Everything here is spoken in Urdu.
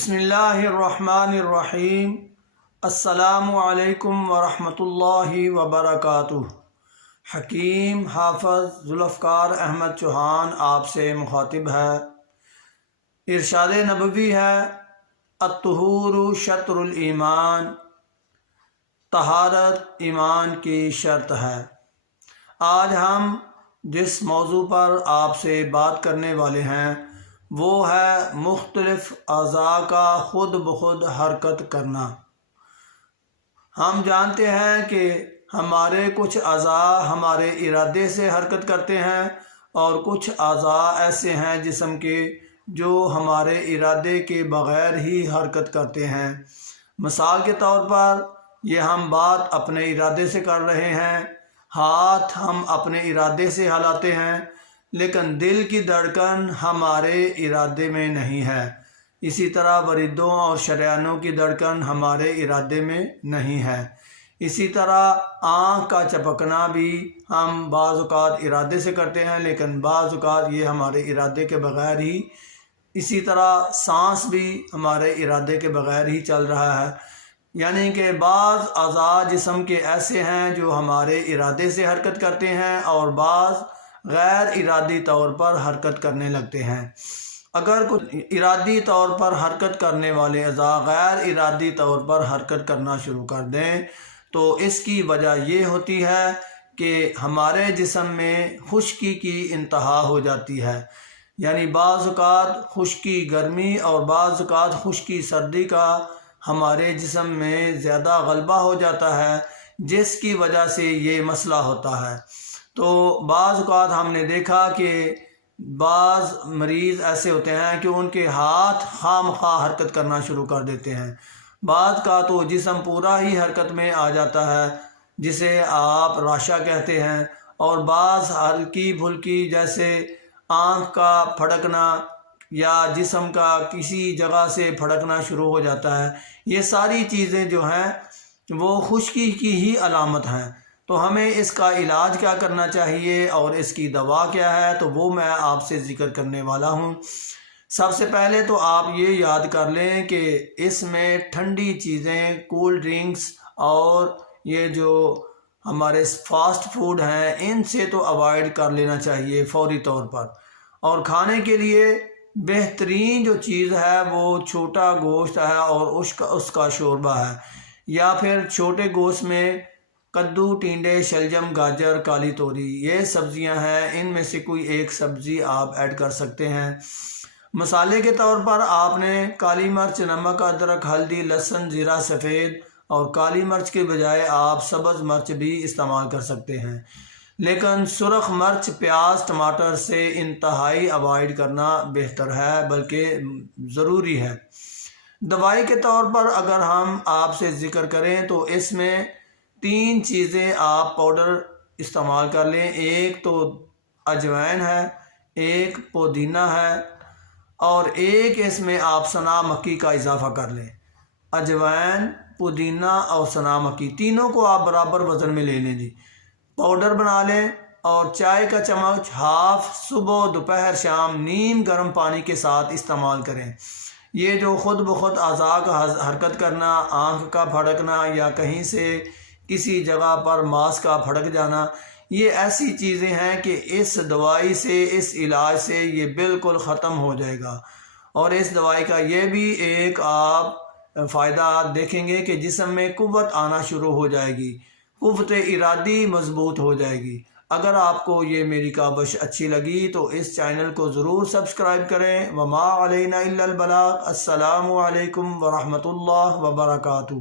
بسم اللہ الرحمن الرحیم۔ السلام علیکم ورحمۃ اللہ وبرکاتہ۔ حکیم حافظ ذوالفقار احمد چوہان آپ سے مخاطب ہے۔ ارشاد نبوی ہے، الطہور شطر الایمان، طہارت ایمان کی شرط ہے۔ آج ہم جس موضوع پر آپ سے بات کرنے والے ہیں وہ ہے مختلف اعضاء کا خود بخود حرکت کرنا۔ ہم جانتے ہیں کہ ہمارے کچھ اعضاء ہمارے ارادے سے حرکت کرتے ہیں اور کچھ اعضاء ایسے ہیں جسم کے جو ہمارے ارادے کے بغیر ہی حرکت کرتے ہیں۔ مثال کے طور پر یہ ہم بات اپنے ارادے سے کر رہے ہیں، ہاتھ ہم اپنے ارادے سے ہلاتے ہیں، لیکن دل کی دھڑکن ہمارے ارادے میں نہیں ہے۔ اسی طرح وریدوں اور شریانوں کی دھڑکن ہمارے ارادے میں نہیں ہے۔ اسی طرح آنکھ کا چپکنا بھی ہم بعض اوقات ارادے سے کرتے ہیں، لیکن بعض اوقات یہ ہمارے ارادے کے بغیر ہی۔ اسی طرح سانس بھی ہمارے ارادے کے بغیر ہی چل رہا ہے۔ یعنی کہ بعض اعضاء جسم کے ایسے ہیں جو ہمارے ارادے سے حرکت کرتے ہیں اور بعض غیر ارادی طور پر حرکت کرنے لگتے ہیں۔ اگر کچھ ارادی طور پر حرکت کرنے والے اعضاء غیر ارادی طور پر حرکت کرنا شروع کر دیں تو اس کی وجہ یہ ہوتی ہے کہ ہمارے جسم میں خشکی کی انتہا ہو جاتی ہے۔ یعنی بعض اوقات خشکی گرمی اور بعض اوقات خشکی سردی کا ہمارے جسم میں زیادہ غلبہ ہو جاتا ہے، جس کی وجہ سے یہ مسئلہ ہوتا ہے۔ تو بعض اوقات ہم نے دیکھا کہ بعض مریض ایسے ہوتے ہیں کہ ان کے ہاتھ خواہ مخواہ حرکت کرنا شروع کر دیتے ہیں۔ بعض کا تو جسم پورا ہی حرکت میں آ جاتا ہے، جسے آپ راشا کہتے ہیں، اور بعض ہلکی پھلکی جیسے آنکھ کا پھڑکنا یا جسم کا کسی جگہ سے پھڑکنا شروع ہو جاتا ہے۔ یہ ساری چیزیں جو ہیں وہ خشکی کی ہی علامت ہیں۔ تو ہمیں اس کا علاج کیا کرنا چاہیے اور اس کی دوا کیا ہے، تو وہ میں آپ سے ذکر کرنے والا ہوں۔ سب سے پہلے تو آپ یہ یاد کر لیں کہ اس میں ٹھنڈی چیزیں، کول ڈرنکس اور یہ جو ہمارے فاسٹ فوڈ ہیں ان سے تو اوائڈ کر لینا چاہیے فوری طور پر۔ اور کھانے کے لیے بہترین جو چیز ہے وہ چھوٹا گوشت ہے اور اس کا شوربہ ہے، یا پھر چھوٹے گوشت میں کدو، ٹینڈے، شلجم، گاجر، کالی توری، یہ سبزیاں ہیں۔ ان میں سے کوئی ایک سبزی آپ ایڈ کر سکتے ہیں۔ مسالے کے طور پر آپ نے کالی مرچ، نمک، ادرک، ہلدی، لہسن، زیرہ سفید اور کالی مرچ کے بجائے آپ سبز مرچ بھی استعمال کر سکتے ہیں، لیکن سرخ مرچ، پیاز، ٹماٹر سے انتہائی اوائڈ کرنا بہتر ہے، بلکہ ضروری ہے۔ دوائی کے طور پر اگر ہم آپ سے ذکر کریں تو اس میں 3 چیزیں آپ پاؤڈر استعمال کر لیں۔ ایک تو اجوائن ہے، ایک پودینہ ہے، اور ایک اس میں آپ سنا مکی کا اضافہ کر لیں۔ اجوائن، پودینہ اور سنا مکی تینوں کو آپ برابر وزن میں لے لیں جی، پاؤڈر بنا لیں، اور چائے کا چمچ ہاف صبح، دوپہر، شام نیم گرم پانی کے ساتھ استعمال کریں۔ یہ جو خود بخود اعضاء کا حرکت کرنا، آنکھ کا پھڑکنا یا کہیں سے کسی جگہ پر ماس کا پھڑک جانا، یہ ایسی چیزیں ہیں کہ اس دوائی سے، اس علاج سے یہ بالکل ختم ہو جائے گا۔ اور اس دوائی کا یہ بھی ایک آپ فائدہ دیکھیں گے کہ جسم میں قوت آنا شروع ہو جائے گی، قوت ارادی مضبوط ہو جائے گی۔ اگر آپ کو یہ میری کاوش اچھی لگی تو اس چینل کو ضرور سبسکرائب کریں۔ وما علینا الا البلاغ۔ السلام علیکم ورحمۃ اللہ وبرکاتہ۔